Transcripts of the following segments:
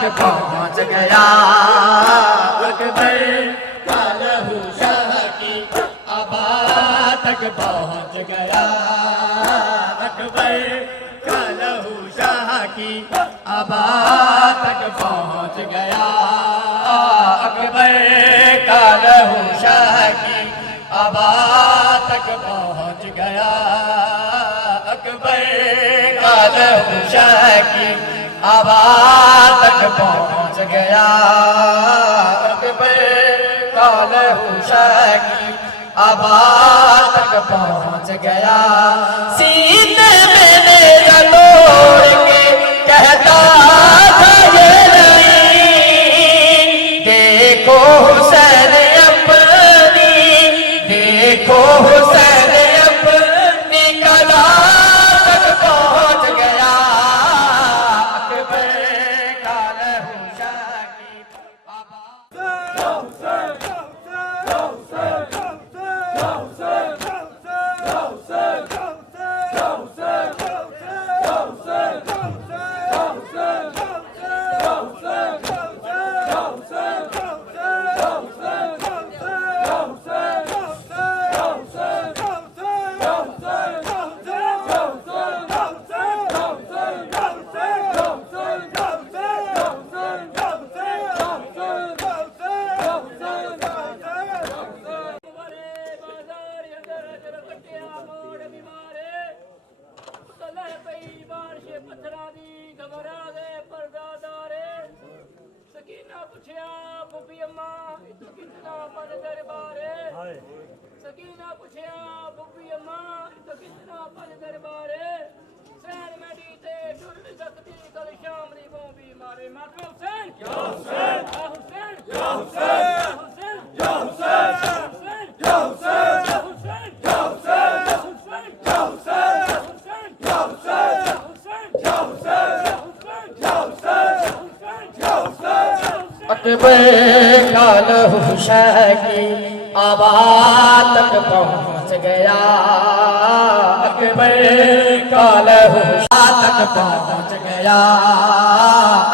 तक पहुँच गया अकबर कालहू शाह की आबा तक पहुँच गया अकबर कालहू शाह की आबा तक पहुँच गया अकबर कालहू शाह की आबा तक पहुँच गया अकबर कालहू शाह की आबा तक पहुँच गया अकबर कालहू शाह की आबा तक पहुँच गया सीने में नेज़ा तोड़ के कहता था ये नहीं देखो हुसैन अपनी देखो हुसैन अपनी कला तक पहुँच गया अकबर कालहू शाह की आबा सकीना पुछया बुबी अम्मा तो कितना पल दरबारे सैन मेडी ते डुल सकती कल शामली बॉम्बी मारे मातृ हुसैन या हुसैन या हुसैन या हुसैन या हुसैन या हुसैन या हुसैन या हुसैन या हुसैन या हुसैन या हुसैन या हुसैन या हुसैन या हुसैन अकबर कालहू शाह की आबा तक पहुँच गया अकबर कालहू शाह तक पहुँच गया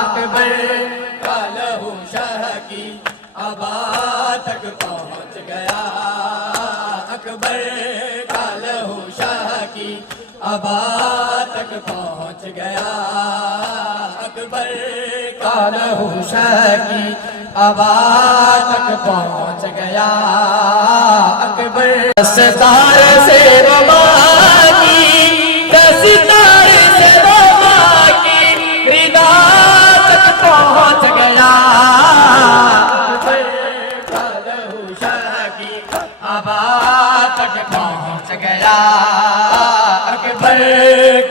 अकबर कालहू शाह की आबा तक पहुँच गया अकबर कालहू शाह की आबा तक पहुँच गया अकबर कालहू शाह की आबा तक पहुँच गया अकबर सितारे से रोमा की सितारे से रोमा की रिदा तक पहुँच गया अकबर कालहू शाह की आबा तक पहुँच गया अकबर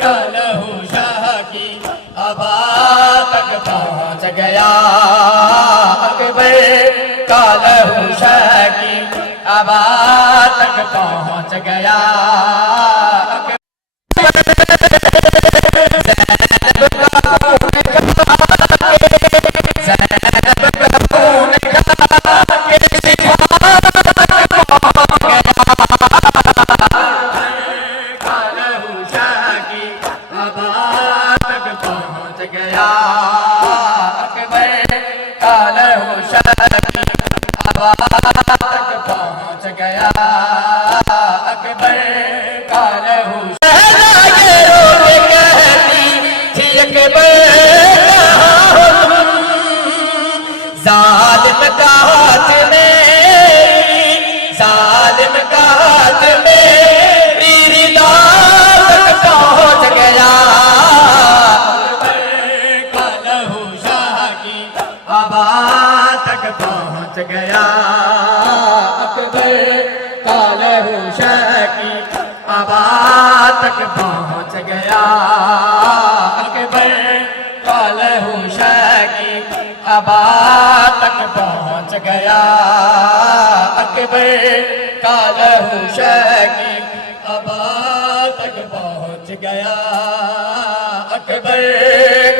कालहू शाह की आबा तक पहुँच गया अकबर कालहू शाह की आबा तक पहुँच गया जालिम का हाथ में रिदा तक पहुँच गया कालहू शाह की आबा तक पहुँच गया अकबर कालहू शाह की आबा तक पहुँच गया अकबर कालहू शाह की आबा तक पहुँच गया अकबर कालहू शाह की आबा तक पहुँच गया अकबर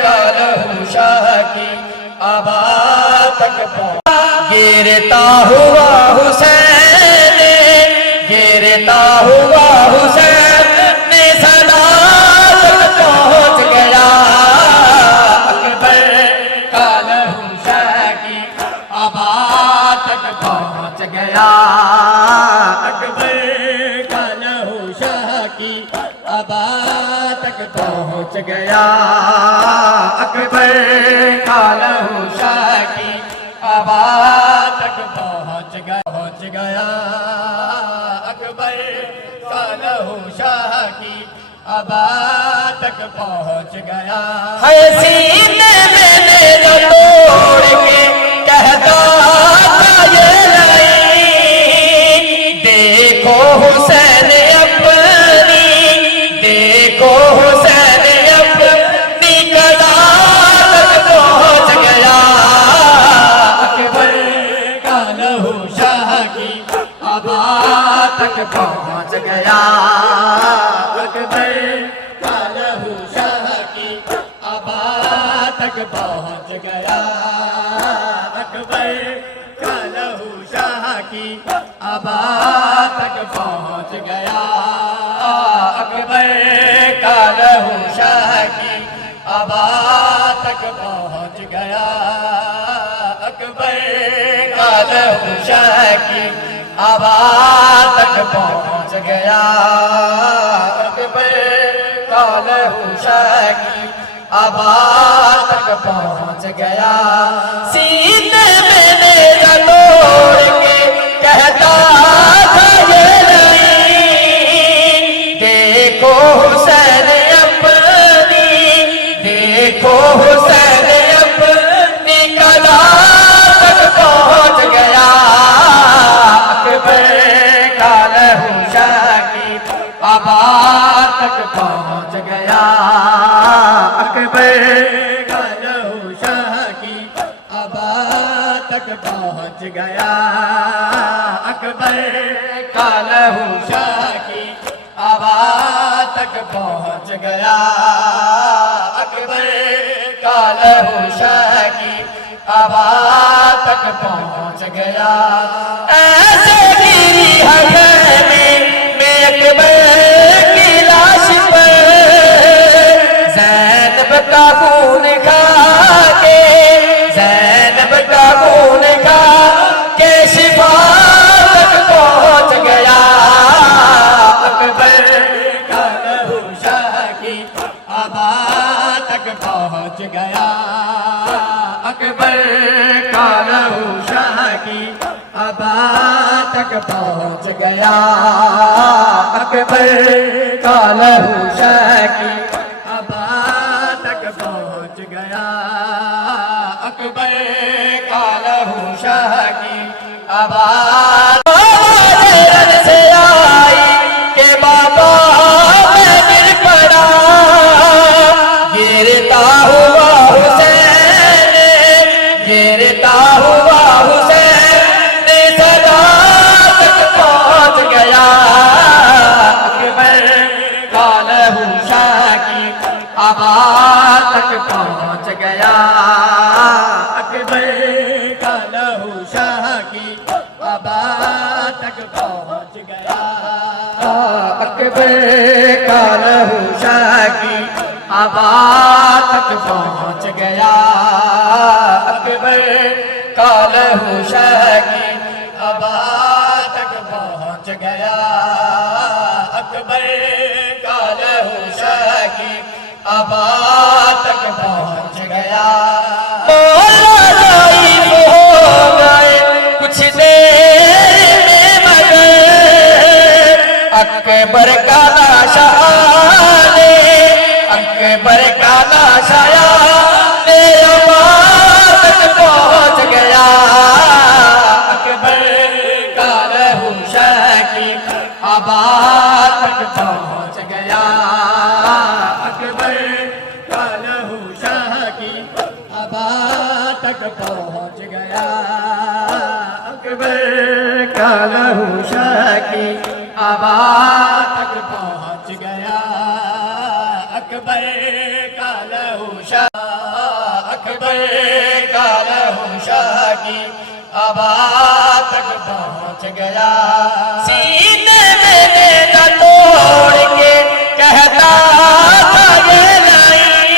कालहू शाह की आबा तक पहुँच गिरता हुआ हुसैन गिरता हुआ हुसैन ने सदा तक पहुँच गया अकबर काल तक पहुँच गया अकबर का लहू शाह की आबा तक पहुँच गया अकबर का लहू शाह की आबा तक पहुँच गया। है सीने में मेरा तोड़ के कहता था ये नहीं, देखो हुसैन अपनी, देखो हुसैन अपनी कदा तक पहुँच गया अकबर का लहू शाह की आबा तक पहुँच गया अकबर का लहू शाह की आबा तक पहुँच गया अकबर का लहू शाह की आबा तक पहुँच गया अकबर का लहू शाह की आबा तक पहुँच गया अकबर का लहू शाह की आबा तक पहुँच गया अकबर का लहू शाह की आबा तक पहुँच गया। सीने में मेरा तोड़ के कहता था ये नहीं, देखो हुसैन अपनी, देखो हुसैन अपनी कदा तक पहुँच गया अकबर का लहू शाह की आबा तक पहुँच गया अकबर का लहू शाह की आबा तक पहुँच गया अकबर का लहू शाह की आबा तक पहुँच गया अकबर का लहू शाह की आबा तक पहुँच गया। ऐसे गिरी है में अकबर की लाश पर, ज़ैनब का खून खा के, ज़ैनब का खून खा के शिफा तक पहुँच गया अकबर का लहू शाह की आबा तक पहुँच गया अकबर का लहू शाह की आबा तक पहुँच गया अकबर का लहू शाह की आबा तक पहुँच गया अकबर का लहू शाह की आबा रन से आई के बाबा मैं गिर पड़ा, गिरता हुआ हुसैन, गिरता हुआ हुसैन सदा तक पहुँच गया अकबर का लहू शाह की आबा तक पहुँच गया अकबर का लहू शाह की आबा तक पहुँच गया अकबर का लहू शाह की आबा तक पहुँच गया अकबर का लहू शाह की आबा तक पहुँच गया अकबर का लहू शाह की आबा तक पहुँच गया। मौला ज़ाइफ़ हो गए कुछ देर में मगर, अकबर का लाशा ले, अकबर का लाशा ले अम्मा तक पहुँच गया अकबर का लहू शाह की आबा तक पहुँच गया अकबर का लहू शाह की आबा तक पहुँच गया अकबर का लहू शाह की आबा तक पहुँच गया अकबर का लहू शाह अकबर का लहू शाह की आबा तक पहुँच गया। सीने में मेरा तोड़ के कहता था ये नहीं,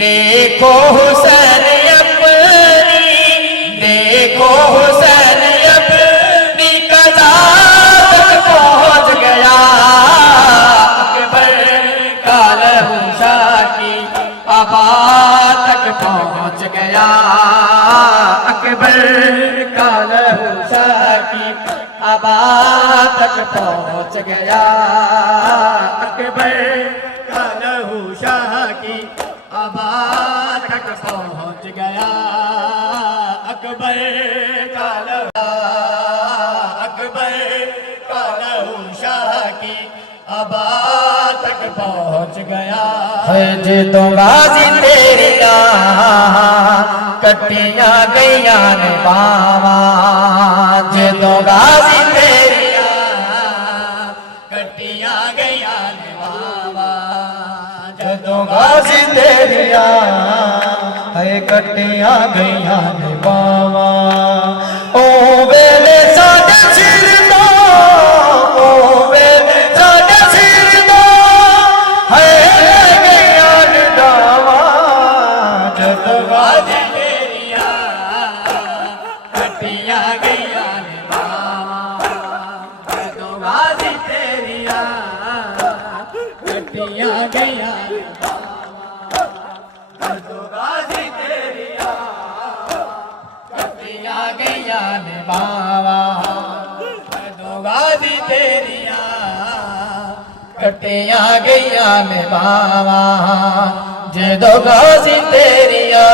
देखो हुसैन अपनी, देखो हुसैन अपनी कदा तक पहुँच गया अकबर काबा तक पहुँच गया अकबर का लहू शाकी काबा तक पहुँच गया अकबर का लहू शाकी काबा तक पहुँच गया अकबर का लहू अकबर का लहू शाकी काबा तक पहुँच गया है जो गाजी तेरिया कटिया गैया ने बावा जो गाजी तेरिया कटिया गया ने बाबा जो गाजी तेरिया है कटिया गैया ने बावा ओ वेले साडे सिर दा ओ वेले साडे सिर दा है गैया ने दावा जो गाजी तेरिया कटिया गया ने बाबा तो गाजी तेरिया कटिया गया ने बाबा तो गाजी तेरिया कटिया गया ने बाबा तो गाजी तेरिया कटिया गैया ने बावा जो गाजी तेरिया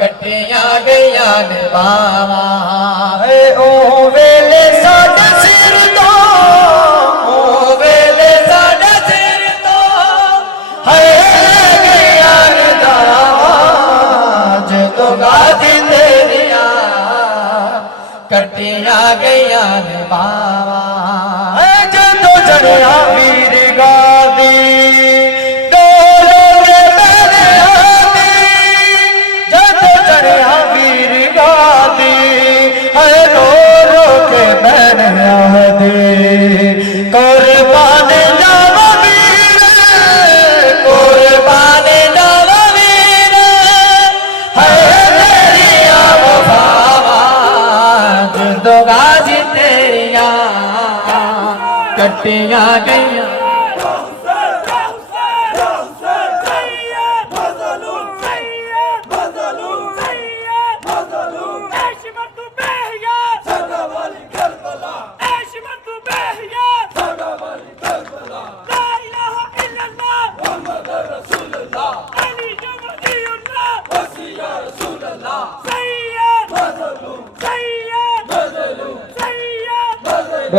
कटिया गैया ने बावा ओ वेले साडे सिर तो ओ वेले साडे सिर तो है गैया ने दावा जो गाजी तेरिया कटिया गैया ने बावा जो चढ़िया वीर गादी डोलों ने मैंने आदी जब चढ़िया वीर गादी है रो रो के मैंने आदी कुर्बान जावा वीर कुर्बान जावा वीर है तेरी वफावा जिंदो गाजी तेरिया कटिया गैया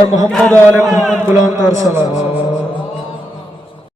मोहम्मद आले मोहम्मद बुलंद सलाम